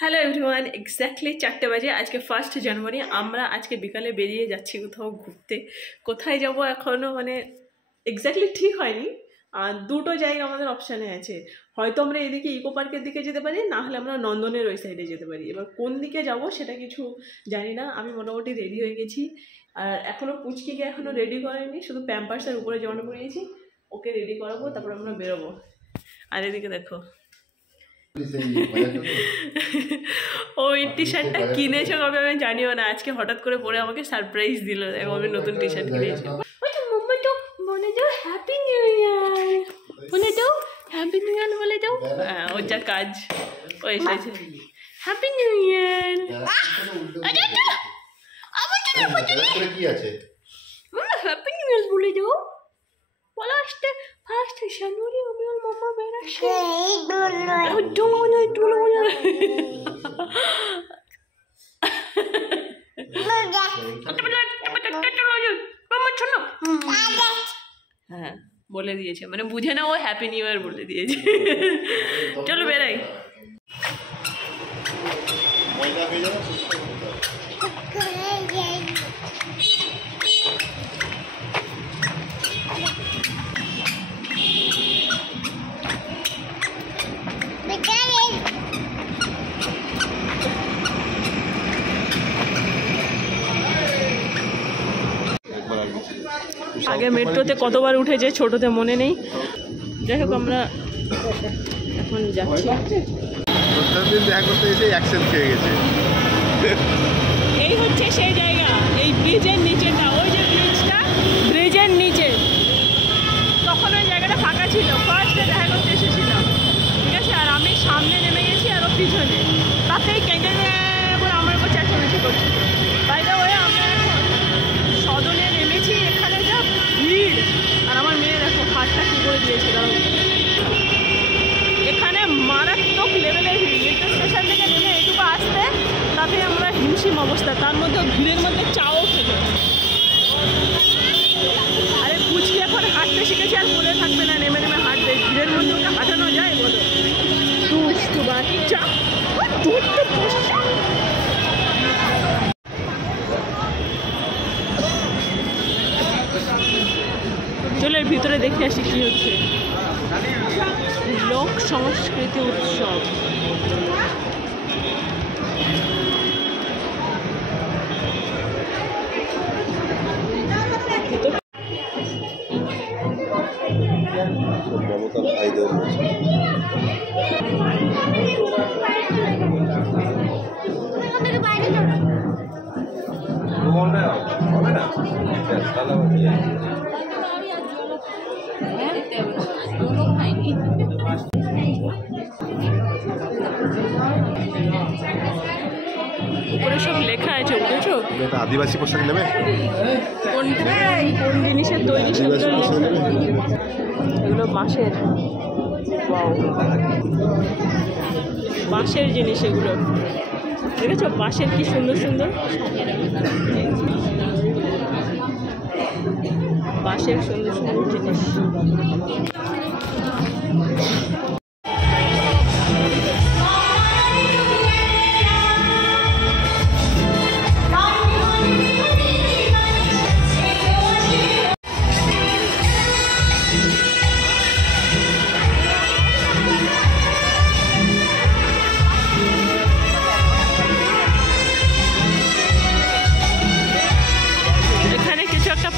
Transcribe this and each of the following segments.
Hello everyone, exactly 4টে বাজে। আজকে 1 জানুয়ারি। আমরা আজকে বিকালে বেরিয়ে যাচ্ছি কোথাও ঘুরতে। কোথায় যাব এখনও এক্স্যাক্টলি ঠিক হয়নি। দুটো জায়গা আমাদের অপশানে আছে। হয়তো আমরা এদিকে ইকো পার্কের দিকে যেতে পারি, না হলে আমরা নন্দনের ওই সাইডে যেতে পারি। এবার কোন দিকে যাব সেটা কিছু জানি না। আমি মোটামুটি রেডি হয়ে গেছি, আর এখনও পুচকিকে এখনও রেডি করাইনি, শুধু প্যাম্পার্সের উপরে জামাটা পরিয়েছি। ওকে রেডি করাবো, তারপর আমরা বেরোবো। আর এদিকে দেখো, ওই টি শার্টটা কিনেছো কবে আমি জানিও না, আজকে হঠাৎ করে পরে আমাকে সারপ্রাইজ দিল। আমি নতুন টি শার্ট কিনেছি। বলে দাও হ্যাপি নিউ ইয়ার, বলে দাও হ্যাপি নিউ ইয়ার, বলে দাও। হ্যাঁ, ওর যা কাজ ও এসেছে। Happy new year. Happy new year বলে দাও। বলো আসতে 1 জানুয়ারি আমি আর মামা বেরাচ্ছি। হ্যাঁ, বলে দিয়েছে, মানে বুঝে না, ও হ্যাপি নিউ ইয়ার বলে দিয়েছে। চলো বেরাই। আগে মেট্রোতে কতবার উঠেছে, ছোটতে মনে নেই। যাই হোক, আমরা এখন যাচ্ছি। এই হচ্ছে সেই জায়গা, এই ব্রিজের নিচেটা। ওই যে ব্রিজটা, ব্রিজের নিচে তখন ওই জায়গাটা ফাঁকা ছিল। ফার্স্টে দেখা করতে এসেছিলাম, ঠিক আছে। আর আমি সামনে নেমে গেছি, আর ও পিছনে। তাতেই ক্যাঙ্গে করে আমার উপর চেঁচামেচি করছে। বাইরে হয়ে আমরা এখন সদনে নেমেছি। এখানে যা ভিড়, আর আমার মেয়ে দেখো হাতটা কী করে দিয়েছিল। এখানে মারাত্মক লেভেলের ভিড়। মেট্রো স্টেশন থেকে নেমে এইটুকু আসতে তাতে আমরা হিমশিম অবস্থা, তার মধ্যে ভিড়ের মধ্যে চাও খেতে। আরে পুচকি এখন হাঁটতে শিখেছে, আর বলে থাকবে না নেমে নেমে হাঁটবে। ভিড়ের মধ্যে ওকে হাঁটানো যায় বলো? দুষ্টু বাচ্চা, ধরতে বসছে। চলো এর ভিতরে দেখে আসি কি হচ্ছে। লোক সংস্কৃতি উৎসব। উপরে সব লেখা আছে, বুঝেছো? আদিবাসী পোশাক নেবে, কোন জিনিসের তৈরি সেগুলো লেখা। এগুলো বাঁশের, বাঁশের জিনিস এগুলো, দেখেছো? বাঁশের কি সুন্দর সুন্দর বাঁশের সুন্দর সুন্দর জিনিস।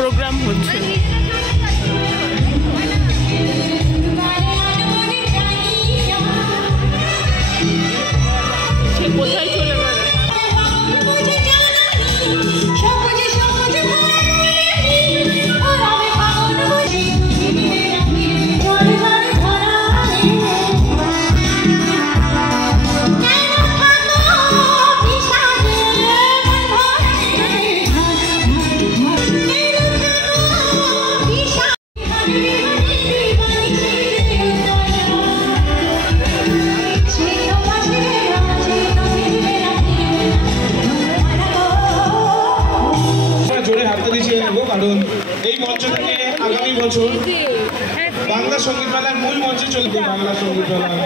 প্রোগ্রাম হচ্ছে। সে কোথায় চলে গেল? কারণ এই মঞ্চ থেকে আগামী বছর বাংলা সঙ্গীত মেলার মূল মঞ্চে চলবে বাংলা সঙ্গীত মেলা।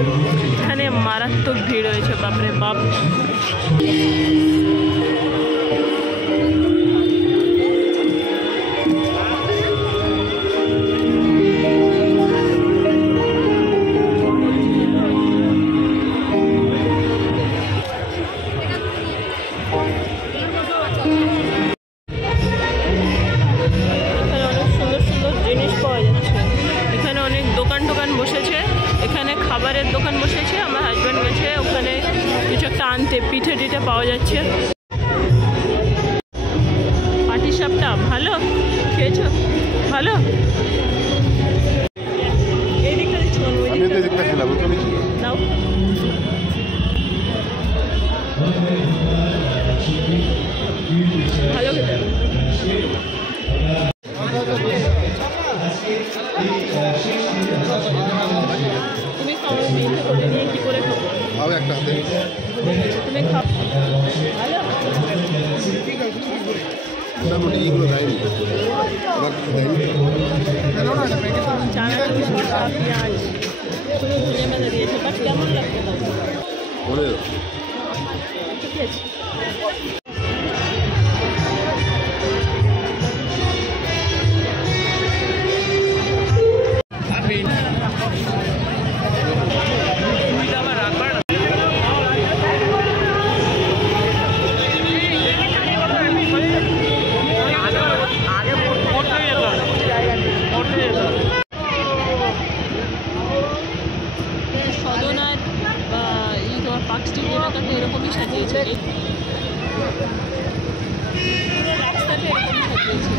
এখানে মারাত্মক ভিড় হয়েছে, বাপরে বাপ। খাবারের দোকান বসেছে, আমার হাজব্যান্ড গেছে ওখানে কিছু একটা আনতে, পিঠে টিঠে পাওয়া যাচ্ছে। পাটিসাপটা ভালো খেয়েছো? ভালো। এই দিকটা দিচ্ছি নাও। ভালো খেতে। তুমি খাও, করে নিয়ে কি করে খাবো? একটা হাতে তুমি খাও। ভালো চানাচুর, শসা, পেঁয়াজ শুধু ধনে পাতা দিয়েছে, বাট কেমন লাগছে? ঠিক আছে। সদনার বা এই তোমার পার্ক স্ট্রিট এলাকাতে এরকমই সাজিয়েছে, পুরো রাস্তাতে এরকমই সাজিয়েছে।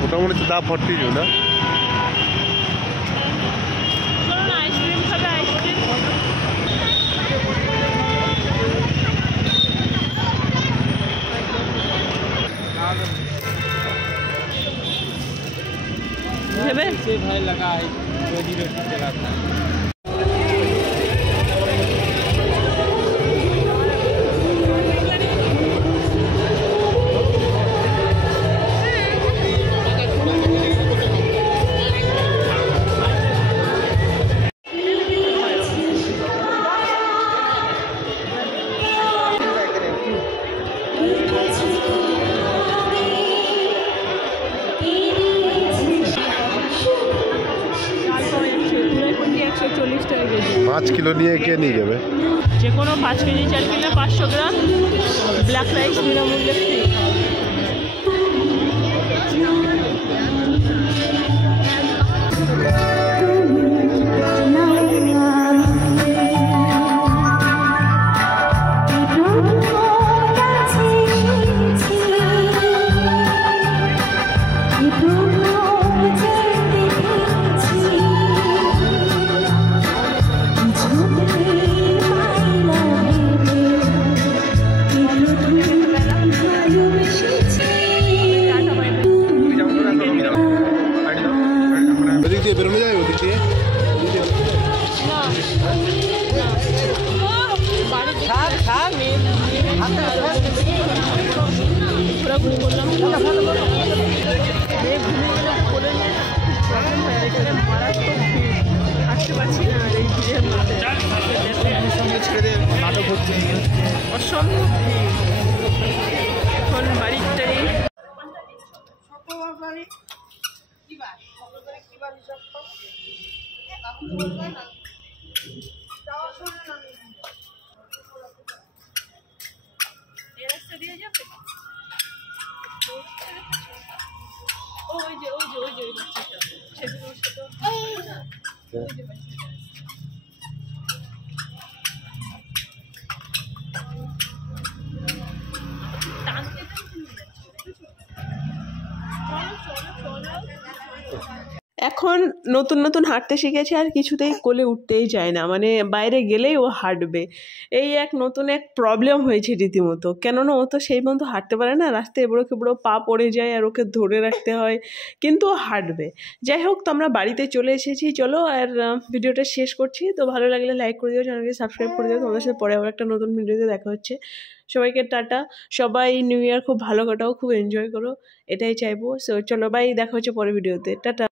মোটামুটি তো দাম 40 না? আইসক্রিম খাবে? আইসক্রিম ভেবে ভাই লাগা है रोजी रोटी चलाता है। টাকা কেজি। 5 কিলো নিয়ে কে নিয়ে যাবে? যে কোনো 5 কেজি চাল কিনলে 500 গ্রাম ব্ল্যাক রাইস বিনামূল্যে ফ্রি। ঘোরাঘুরি করলাম, হাঁটতে পারছি না আর এই ভিড়ের মধ্যে অসম্ভব ভিড়। এখন বাড়ির টাইম এই রাস্তা দিয়ে যাবে। ওই যে ওই যে ওই যে ওই বাচ্চাটা সেদিন ওর সাথে ওই যে বাচ্চাটা টানতে টানতে চলো চলো চলো। এখন নতুন নতুন হাঁটতে শিখেছে আর কিছুতেই কোলে উঠতেই চায় না, মানে বাইরে গেলেই ও হাঁটবে। এই নতুন এক প্রবলেম হয়েছে রীতিমতো, কেননা ও তো সেই মতো হাঁটতে পারে না, রাস্তায় এবড়ো খেবড়ো পা পড়ে যায় আর ওকে ধরে রাখতে হয়, কিন্তু ও হাঁটবে। যাই হোক, তো আমরা বাড়িতে চলে এসেছি, চলো আর ভিডিওটা শেষ করছি। তো ভালো লাগলে লাইক করে দিও, চ্যানেলকে সাবস্ক্রাইব করে দিও। তোমাদের সাথে পরে আবার একটা নতুন ভিডিওতে দেখা হচ্ছে। সবাইকে টাটা। সবাই নিউ ইয়ার খুব ভালো কাটাও, খুব এনজয় করো, এটাই চাইবো। সো চলো বাই, দেখা হচ্ছে পরের ভিডিওতে, টাটা।